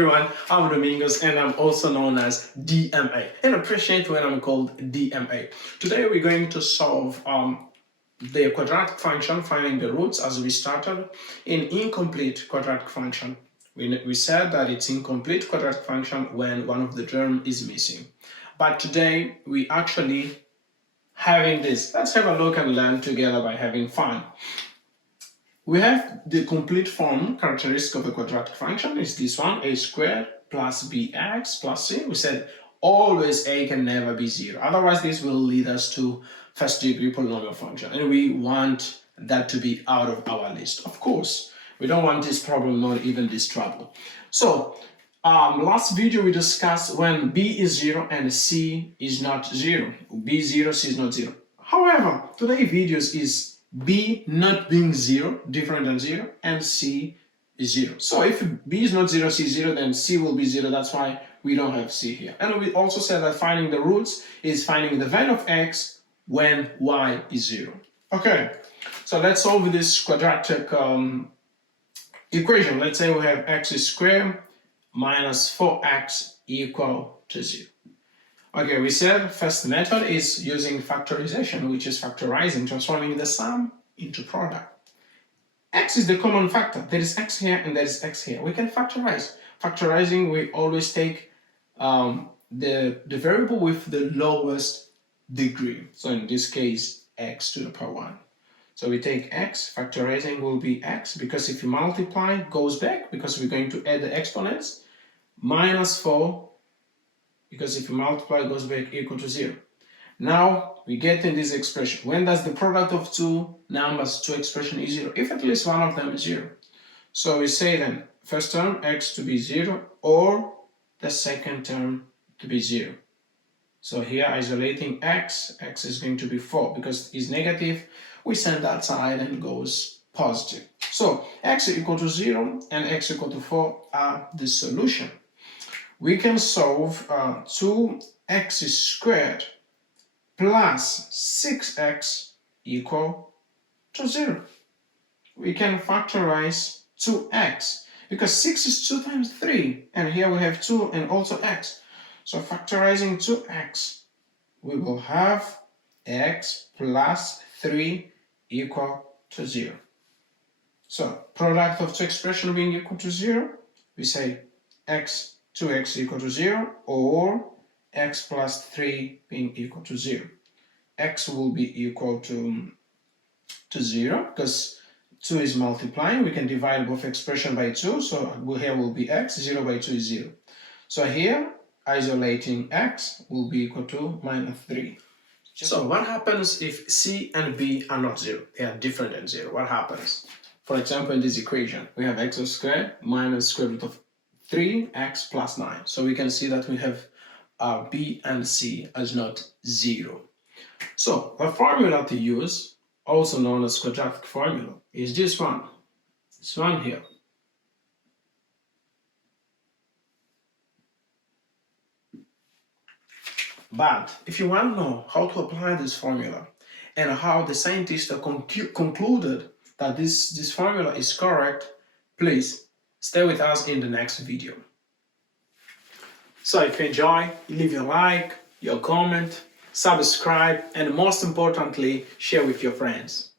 everyone, I'm Domingos and I'm also known as DMA, and appreciate when I'm called DMA. Today we're going to solve the quadratic function, finding the roots as we started, in incomplete quadratic function. We said that it's incomplete quadratic function when one of the term is missing. But today we actually having this. Let's have a look and learn together by having fun. We have the complete form characteristic of the quadratic function is this one, a squared plus bx plus c. We said always a can never be 0. Otherwise, this will lead us to first degree polynomial function. And we want that to be out of our list. Of course, we don't want this problem, not even this trouble. So, last video we discussed when b is 0 and c is not 0. b is 0, c is not 0. However, today's videos is b not being 0, different than 0, and c is 0. So if b is not 0, c is 0, then c will be 0. That's why we don't have c here. And we also said that finding the roots is finding the value of x when y is 0. Okay, so let's solve this quadratic equation. Let's say we have x squared minus 4x equal to 0. Okay, we said first method is using factorization, which is factorizing, transforming the sum into product. X is the common factor. There is x here and there is x here. We can factorize. Factorizing, we always take the variable with the lowest degree. So in this case, x to the power 1. So we take x, factorizing will be x, because if you multiply, it goes back, because we're going to add the exponents, minus 4, because if you multiply, it goes back equal to 0. Now we get in this expression. When does the product of two numbers, two expressions is 0? If at least one of them is 0. So we say then, first term x to be 0 or the second term to be 0. So here isolating x is going to be 4 because it's negative. We send that side and goes positive. So x equal to 0 and x equal to 4 are the solution. We can solve 2x squared plus 6x equal to 0. We can factorize 2x because 6 is 2 times 3, and here we have 2 and also x. So factorizing 2x, we will have x plus 3 equal to 0. So product of two expressions being equal to 0, we say 2x equal to 0 or x plus 3 being equal to 0. X will be equal to 0 because 2 is multiplying. We can divide both expression by 2, so here will be x, 0 by 2 is 0. So here, isolating x will be equal to minus 3. So what happens if c and b are not 0? They are different than 0. What happens? For example, in this equation, we have x squared minus square root of 3x plus 9. So we can see that we have b and c as not 0. So the formula to use, also known as quadratic formula, is this one. This one here. But if you want to know how to apply this formula and how the scientists concluded that this formula is correct, please stay with us in the next video. So if you enjoy, leave your like, your comment, subscribe, and most importantly, share with your friends.